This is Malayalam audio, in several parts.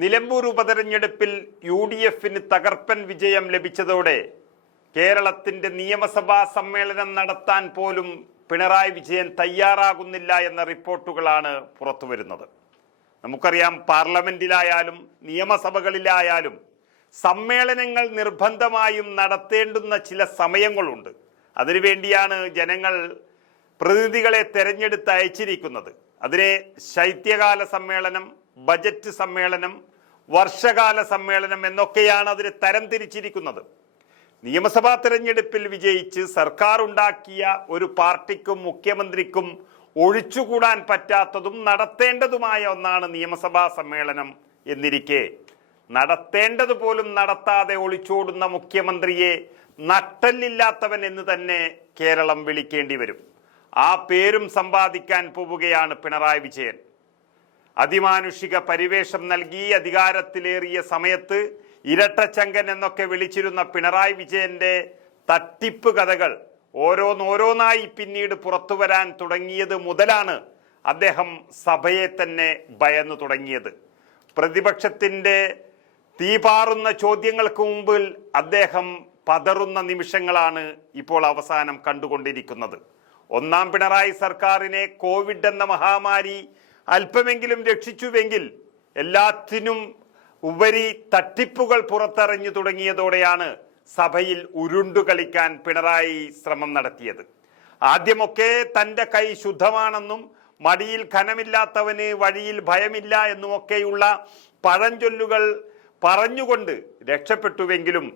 നിലമ്പൂർ ഉപതെരഞ്ഞെടുപ്പിൽ UDFന് തകർപ്പൻ വിജയം ലഭിച്ചതോടെ കേരളത്തിന്റെ നിയമസഭാ സമ്മേളനം നടത്താൻ പോലും പിണറായി വിജയൻ തയ്യാറാകുന്നില്ല എന്ന റിപ്പോർട്ടുകളാണ് പുറത്തുവരുന്നത്. നമുക്കറിയാം, പാർലമെന്റിലായാലും നിയമസഭകളിലായാലും സമ്മേളനങ്ങൾ നിർബന്ധമായും നടത്തേണ്ടുന്ന ചില സമയങ്ങളുണ്ട്. അതിനുവേണ്ടിയാണ് ജനങ്ങൾ പ്രതിനിധികളെ തെരഞ്ഞെടുത്ത് അയച്ചിരിക്കുന്നത്. അതിനെ ശൈത്യകാല സമ്മേളനം, ബജറ്റ് സമ്മേളനം, വർഷകാല സമ്മേളനം എന്നൊക്കെയാണ് അതിന് തരംതിരിച്ചിരിക്കുന്നത്. നിയമസഭാ തെരഞ്ഞെടുപ്പിൽ വിജയിച്ച് സർക്കാർ ഉണ്ടാക്കിയ ഒരു പാർട്ടിക്കും മുഖ്യമന്ത്രിക്കും ഒഴിച്ചുകൂടാൻ പറ്റാത്തതും നടത്തേണ്ടതുമായ ഒന്നാണ് നിയമസഭാ സമ്മേളനം എന്നിരിക്കെ നടത്തേണ്ടതുപോലും നടത്താതെ ഒളിച്ചോടുന്ന മുഖ്യമന്ത്രിയെ നട്ടല്ലില്ലാത്തവൻ എന്ന് തന്നെ കേരളം വിളിക്കേണ്ടി വരും. ആ പേരും സമ്പാദിക്കാൻ പോവുകയാണ് പിണറായി വിജയൻ. അതിമാനുഷിക പരിവേഷം നൽകി അധികാരത്തിലേറിയ സമയത്ത് ഇരട്ടച്ചങ്കൻ എന്നൊക്കെ വിളിച്ചിരുന്ന പിണറായി വിജയന്റെ തട്ടിപ്പ് കഥകൾ ഓരോന്നോരോന്നായി പിന്നീട് പുറത്തു വരാൻ തുടങ്ങിയത് മുതലാണ് അദ്ദേഹം സഭയെ തന്നെ ഭയന്നു തുടങ്ങിയത്. പ്രതിപക്ഷത്തിന്റെ തീപാറുന്ന ചോദ്യങ്ങൾക്ക് മുമ്പിൽ അദ്ദേഹം പതറുന്ന നിമിഷങ്ങളാണ് ഇപ്പോൾ അവസാനം കണ്ടുകൊണ്ടിരിക്കുന്നത്. ഒന്നാം പിണറായി സർക്കാരിനെ കോവിഡ് എന്ന മഹാമാരി അല്പമെങ്കിലും രക്ഷിച്ചുവെങ്കിൽ എല്ലാത്തിനും ഉപരി തട്ടിപ്പുകൾ പുറത്തിറങ്ങി തുടങ്ങിയതോടെയാണ് സഭയിൽ ഉരുണ്ടുകളിക്കാൻ പിണറായി ശ്രമം നടത്തിയത്. ആദ്യമൊക്കെ തൻ്റെ കൈ ശുദ്ധമാണെന്നും മടിയിൽ ഖനമില്ലാത്തവന് വഴിയിൽ ഭയമില്ല എന്നുമൊക്കെയുള്ള പഴഞ്ചൊല്ലുകൾ പറഞ്ഞുകൊണ്ട് രക്ഷപ്പെട്ടുവെങ്കിലും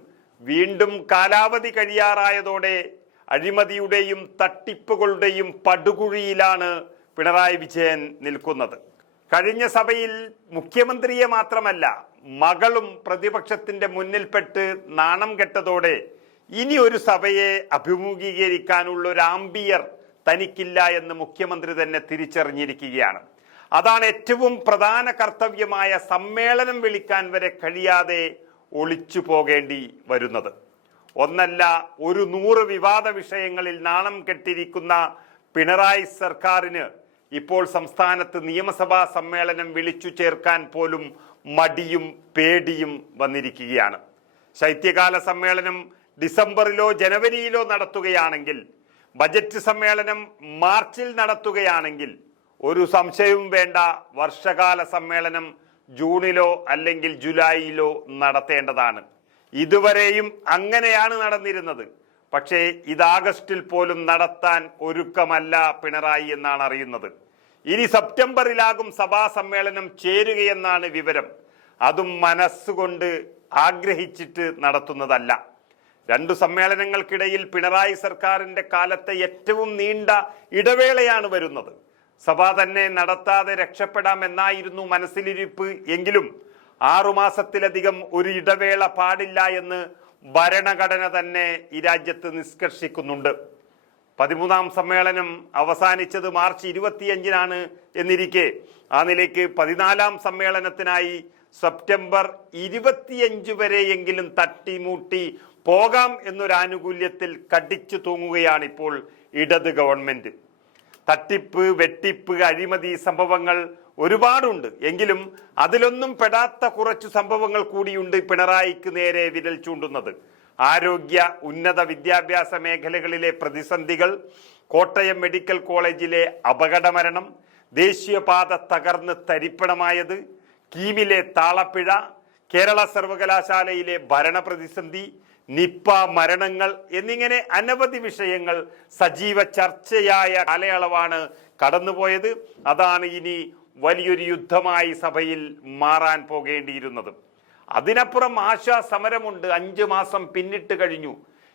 വീണ്ടും കാലാവധി കഴിയാറായതോടെ അഴിമതിയുടെയും തട്ടിപ്പുകളുടെയും പടുകുഴിയിലാണ് പിണറായി വിജയൻ നിൽക്കുന്നത്. കഴിഞ്ഞ സഭയിൽ മുഖ്യമന്ത്രിയെ മാത്രമല്ല മകളും പ്രതിപക്ഷത്തിന്റെ മുന്നിൽപ്പെട്ട് നാണം കെട്ടതോടെ ഇനി ഒരു സഭയെ അഭിമുഖീകരിക്കാനുള്ള ഒരു ആംബിയർ തനിക്കില്ല എന്ന് മുഖ്യമന്ത്രി തന്നെ തിരിച്ചറിഞ്ഞിരിക്കുകയാണ്. അതാണ് ഏറ്റവും പ്രധാന കർത്തവ്യമായ സമ്മേളനം വിളിക്കാൻ വരെ കഴിയാതെ ഒളിച്ചു പോകേണ്ടി വരുന്നത്. ഒന്നല്ല, 100 വിവാദ വിഷയങ്ങളിൽ നാണം കെട്ടിരിക്കുന്ന പിണറായി സർക്കാരിന് ഇപ്പോൾ സംസ്ഥാനത്ത് നിയമസഭാ സമ്മേളനം വിളിച്ചു ചേർക്കാൻ പോലും മടിയും പേടിയും വന്നിരിക്കുകയാണ്. ശൈത്യകാല സമ്മേളനം ഡിസംബറിലോ ജനുവരിയിലോ നടത്തുകയാണെങ്കിൽ, ബജറ്റ് സമ്മേളനം മാർച്ചിൽ നടത്തുകയാണെങ്കിൽ ഒരു സംശയവും വേണ്ട, വർഷകാല സമ്മേളനം ജൂണിലോ അല്ലെങ്കിൽ ജൂലൈയിലോ നടത്തേണ്ടതാണ്. ഇതുവരെയും അങ്ങനെയാണ് നടന്നിരുന്നത്. പക്ഷേ ഇത് ആഗസ്റ്റിൽ പോലും നടത്താൻ ഒരുക്കമല്ല പിണറായി എന്നാണ് അറിയുന്നത്. ഇനി സെപ്റ്റംബറിലാകും സഭാ സമ്മേളനം ചേരുകയെന്നാണ് വിവരം. അതും മനസ്സുകൊണ്ട് ആഗ്രഹിച്ചിട്ട് നടത്തുന്നതല്ല. 2 സമ്മേളനങ്ങൾക്കിടയിൽ പിണറായി സർക്കാരിന്റെ കാലത്തെ ഏറ്റവും നീണ്ട ഇടവേളയാണ് വരുന്നത്. സഭ തന്നെ നടത്താതെ രക്ഷപ്പെടാമെന്നായിരുന്നു മനസ്സിലിരിപ്പ്. എങ്കിലും 6 മാസത്തിലധികം ഒരു ഇടവേള പാടില്ല എന്ന് ഭരണഘടന തന്നെ ഈ രാജ്യത്ത് നിഷ്കർഷിക്കുന്നുണ്ട്. 13ാം സമ്മേളനം അവസാനിച്ചത് മാർച്ച് 25-നാണ് എന്നിരിക്കെ ആ നിലയ്ക്ക് 14ാം സമ്മേളനത്തിനായി സെപ്റ്റംബർ 25 വരെയെങ്കിലും തട്ടിമൂട്ടി പോകാം എന്നൊരു ആനുകൂല്യത്തിൽ കടിച്ചു തൂങ്ങുകയാണ് ഇപ്പോൾ ഇടത് ഗവൺമെന്റ്. തട്ടിപ്പ്, വെട്ടിപ്പ്, അഴിമതി സംഭവങ്ങൾ ഒരുപാടുണ്ട്. എങ്കിലും അതിലൊന്നും പെടാത്ത കുറച്ചു സംഭവങ്ങൾ കൂടിയുണ്ട് പിണറായിക്ക് നേരെ വിരൽ ചൂണ്ടുന്നത്. ആരോഗ്യ, ഉന്നത വിദ്യാഭ്യാസ മേഖലകളിലെ പ്രതിസന്ധികൾ, കോട്ടയം മെഡിക്കൽ കോളേജിലെ അപകടമരണം, ദേശീയപാത തകർന്ന് തരിപ്പണമായത്, കീമിലെ താളപ്പിഴ, കേരള സർവകലാശാലയിലെ ഭരണ പ്രതിസന്ധി, നിപ്പ മരണങ്ങൾ എന്നിങ്ങനെ അനവധി വിഷയങ്ങൾ സജീവ ചർച്ചയായ കാലയളവാണ് കടന്നുപോയത്. അതാണ് ഇനി വലിയൊരു യുദ്ധമായി സഭയിൽ മാറാൻ പോകേണ്ടിയിരുന്നത്. അതിനപ്പുറം ആശാസമരമുണ്ട്. 5 മാസം പിന്നിട്ട് കഴിഞ്ഞു.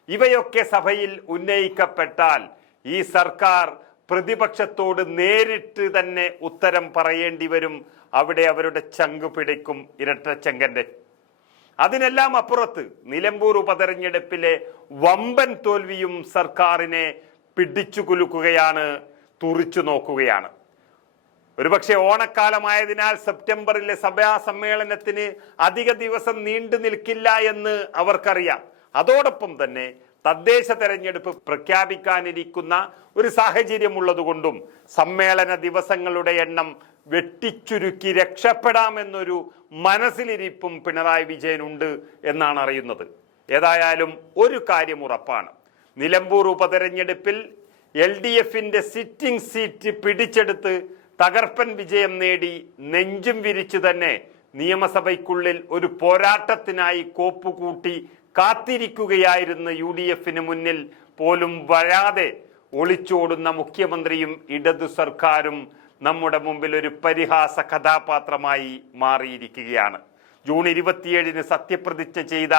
ഇവയൊക്കെ സഭയിൽ ഉന്നയിക്കപ്പെട്ടാൽ ഈ സർക്കാർ പ്രതിപക്ഷത്തോട് നേരിട്ട് തന്നെ ഉത്തരം പറയേണ്ടി വരും. അവിടെ അവരുടെ ചങ്ക് പിടിക്കും ഇരട്ടച്ചങ്കന്റെ. അതിനെല്ലാം അപ്പുറത്ത് നിലമ്പൂർ ഉപതെരഞ്ഞെടുപ്പിലെ വമ്പൻ തോൽവിയും സർക്കാരിനെ പിടിച്ചു കുലുക്കുകയാണ്, തുറിച്ചു നോക്കുകയാണ്. ഒരുപക്ഷെ ഓണക്കാലമായതിനാൽ സെപ്റ്റംബറിലെ സഭാ സമ്മേളനത്തിന് അധിക ദിവസം നീണ്ടു നിൽക്കില്ല എന്ന് അവർക്കറിയാം. അതോടൊപ്പം തന്നെ തദ്ദേശ തെരഞ്ഞെടുപ്പ് പ്രഖ്യാപിക്കാനിരിക്കുന്ന ഒരു സാഹചര്യമുള്ളതുകൊണ്ടും സമ്മേളന ദിവസങ്ങളുടെ എണ്ണം വെട്ടിച്ചുരുക്കി രക്ഷപ്പെടാമെന്നൊരു മനസ്സിലിരിപ്പും പിണറായി വിജയനുണ്ട് എന്നാണ് അറിയുന്നത്. ഏതായാലും ഒരു കാര്യം ഉറപ്പാണ്, നിലമ്പൂർ ഉപതെരഞ്ഞെടുപ്പിൽ LDFന്റെ സിറ്റിംഗ് സീറ്റ് പിടിച്ചെടുത്ത് തകർപ്പൻ വിജയം നേടി നെഞ്ചും വിരിച്ചു തന്നെ നിയമസഭയ്ക്കുള്ളിൽ ഒരു പോരാട്ടത്തിനായി കോപ്പുകൂട്ടി കാത്തിരിക്കുകയായിരുന്ന UDFന് മുന്നിൽ പോലും വരാതെ ഒളിച്ചോടുന്ന മുഖ്യമന്ത്രിയും ഇടതു സർക്കാരും നമ്മുടെ മുമ്പിൽ ഒരു പരിഹാസ കഥാപാത്രമായി മാറിയിരിക്കുകയാണ്. ജൂൺ 27 സത്യപ്രതിജ്ഞ ചെയ്ത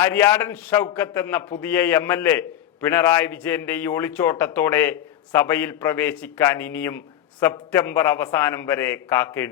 ആര്യാടൻ ഷൗക്കത്ത് എന്ന പുതിയ MLA പിണറായി വിജയന്റെ ഈ ഒളിച്ചോട്ടത്തോടെ സഭയിൽ പ്രവേശിക്കാൻ ഇനിയും സെപ്റ്റംബർ അവസാനം വരെ കാക്കേണ്ടി